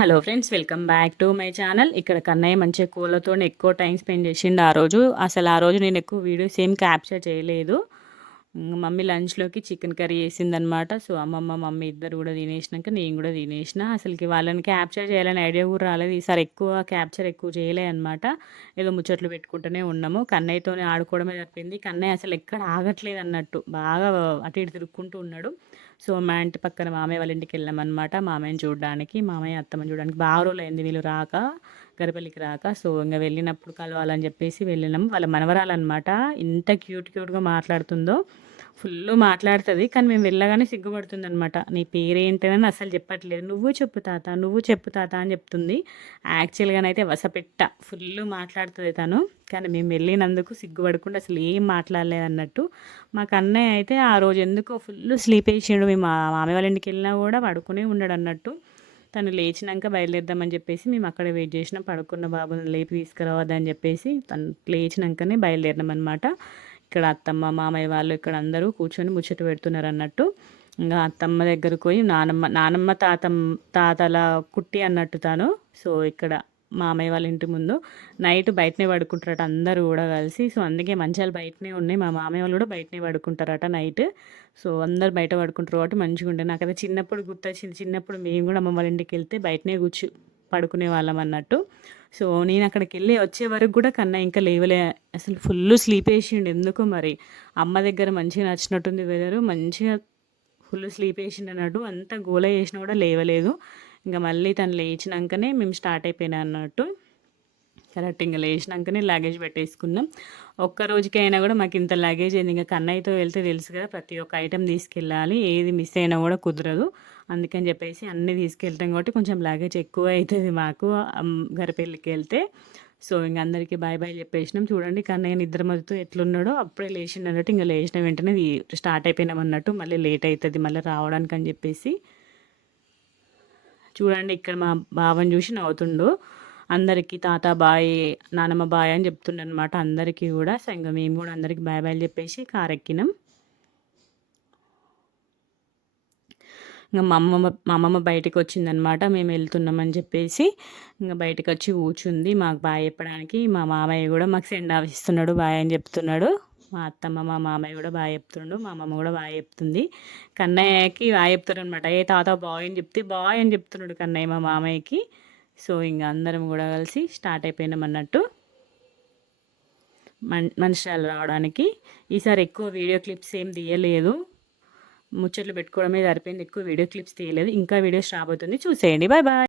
Hello friends, welcome back to my channel. ఇక్కడ కన్నయ్య మంచిగా కోళ్ళతో ఎక్కువ టైం స్పెండ్ చేసిండు ఆ రోజు. అసలు ఆ రోజు నేను ఎక్కువ వీడియోస్ ఏం క్యాప్చర్ చేయలేదు. మమ్మీ లంచ్లోకి చికెన్ కర్రీ చేసిందనమాట. సో అమ్మమ్మ మమ్మీ ఇద్దరు కూడా తినేసినాక నేను కూడా తినేసిన. అసలుకి వాళ్ళని క్యాప్చర్ చేయాలని ఐడియా కూడా రాలేదు. ఈసారి ఎక్కువ చేయలే అనమాట. ఏదో ముచ్చట్లు పెట్టుకుంటూనే ఉన్నాము. కన్నయ్యతోనే ఆడుకోవడమే సరిపోయింది. కన్నయ్య అసలు ఎక్కడ ఆగట్లేదు అన్నట్టు బాగా అటు ఇటు తిరుక్కుంటూ ఉన్నాడు. సో మా ఇంటి పక్కన మామయ్య వాళ్ళ ఇంటికి వెళ్ళామన్నమాట. మామయ్యని చూడడానికి, మామయ్య అత్తమ్మని చూడడానికి. బాగా రోజులైంది వీళ్ళు రాక, గరిపల్లికి రాక. సో ఇంక వెళ్ళినప్పుడు కలవాలని చెప్పేసి వెళ్ళినాము. వాళ్ళ మనవరాలన్నమాట. ఇంత క్యూట్గా మాట్లాడుతుందో, ఫుల్ మాట్లాడుతుంది. కానీ మేము వెళ్ళగానే సిగ్గుపడుతుందనమాట. నీ పేరేంటని అసలు చెప్పట్లేదు. నువ్వు చెప్పు తాత అని చెప్తుంది. యాక్చువల్గానైతే వసపెట్ట ఫుల్ మాట్లాడుతుంది తను. కానీ మేము వెళ్ళినందుకు సిగ్గుపడకుండా అసలు ఏం మాట్లాడలేదు అన్నట్టు. మాకు అన్నయ్య అయితే ఆ రోజు ఎందుకో ఫుల్ స్లీప్ వేసిండు. మేము మా మామయ్య వాళ్ళ ఇంటికి వెళ్ళినా కూడా పడుకునే ఉన్నాడు అన్నట్టు. తను లేచినాక బయలుదేరదామని చెప్పేసి మేము అక్కడే వెయిట్ చేసినాం. పడుకున్న బాబుని లేపి తీసుకురావద్దని చెప్పేసి తను లేచినాకనే బయలుదేరినాం అనమాట. ఇక్కడ అత్తమ్మ మామయ్య వాళ్ళు ఇక్కడ అందరూ కూర్చొని ముచ్చట పెడుతున్నారు అన్నట్టు. ఇంకా అత్తమ్మ దగ్గరకు పోయి నానమ్మ తాతల కుట్టి అన్నట్టు తాను. సో ఇక్కడ మామయ్య వాళ్ళ ఇంటి ముందు నైట్ బయటనే పడుకుంటారట అందరూ కూడా కలిసి. సో అందుకే మంచాలు బయటనే ఉన్నాయి. మా మామయ్య వాళ్ళు కూడా బయటనే పడుకుంటారట నైట్. సో అందరు బయట పడుకుంటారు కాబట్టి మంచిగా ఉంటుంది. నాకైతే చిన్నప్పుడు గుర్తొచ్చింది. చిన్నప్పుడు మేము కూడా అమ్మమ్మ వాళ్ళ ఇంటికి వెళ్తే బయటనే పడుకునే వాళ్ళం అన్నట్టు. సో నేను అక్కడికి వెళ్ళి వచ్చే వరకు కూడా కన్నా ఇంకా లేవలే. అసలు ఫుల్ స్లీప్ వేసిండు ఎందుకో మరి. అమ్మ దగ్గర మంచిగా నచ్చినట్టుంది వెదరు. మంచిగా ఫుల్ స్లీప్ వేసిండు అన్నట్టు. అంతా గోల చేసినా కూడా లేవలేదు. ఇంకా మళ్ళీ తను లేచినాకనే మేము స్టార్ట్ అయిపోయినా అన్నట్టు. కరెక్ట్ ఇంకా లేచినాకనే లగేజ్ పెట్టేసుకున్నాం. ఒక్క రోజుకైనా కూడా మాకు ఇంత లగేజ్ అయింది. ఇంకా కన్నయ్యతో వెళ్తే తెలుసు కదా, ప్రతి ఒక్క ఐటెం తీసుకెళ్ళాలి. ఏది మిస్ అయినా కూడా కుదరదు. అందుకని చెప్పేసి అన్నీ తీసుకెళ్తాం కాబట్టి కొంచెం లగేజ్ ఎక్కువ అవుతుంది మాకు గరిపెళ్ళికి వెళ్తే. సో ఇంక అందరికీ బాయ్ బాయ్ చెప్పేసినాం. చూడండి కన్నయ్య నిద్ర మధ్యతో ఎట్లున్నాడో. అప్పుడే లేచిండు అన్నట్టు. ఇంకా లేచిన వెంటనే స్టార్ట్ అయిపోయినాం అన్నట్టు. మళ్ళీ లేట్ అవుతుంది మళ్ళీ రావడానికి అని చెప్పేసి. చూడండి ఇక్కడ మా బావని చూసి నవ్వుతుండు. అందరికీ తాత బాయ్, నానమ్మ బాయ్ అని చెప్తుండనమాట అందరికీ కూడా. సో ఇంకా మేము కూడా అందరికీ బాయ్ బాయ్ చెప్పేసి కార్ ఎక్కినాం. ఇంకా మా అమ్మమ్మ బయటకు వచ్చిందనమాట. మేము వెళ్తున్నామని చెప్పేసి ఇంకా బయటకు వచ్చి కూర్చుంది మాకు బాయ్ చెప్పడానికి. మా మామయ్య కూడా మాకు సెండ్ ఆఫ్ ఇస్తున్నాడు, బాయ్ అని చెప్తున్నాడు. మా అత్తమ్మ మా మామయ్య కూడా బాయ్ చెప్తుండు. మా అమ్మమ్మ కూడా బాయ్ చెప్తుంది. కన్నయ్యకి బాయ్ చెప్తారు అనమాట. ఏ తాత బాయ్ అని చెప్తే బాయ్ అని చెప్తున్నాడు కన్నయ్య మా మామయ్యకి. సో ఇంకా అందరం కూడా కలిసి స్టార్ట్ అయిపోయినాం అన్నట్టు మంచిర్యాల రావడానికి. ఈసారి ఎక్కువ వీడియో క్లిప్స్ ఏం తీయలేదు. ముచ్చట్లు పెట్టుకోవడమే సరిపోయింది. ఎక్కువ వీడియో క్లిప్స్ తీయలేదు. ఇంకా వీడియోస్ రాబోతుంది, చూసేయండి. Bye bye.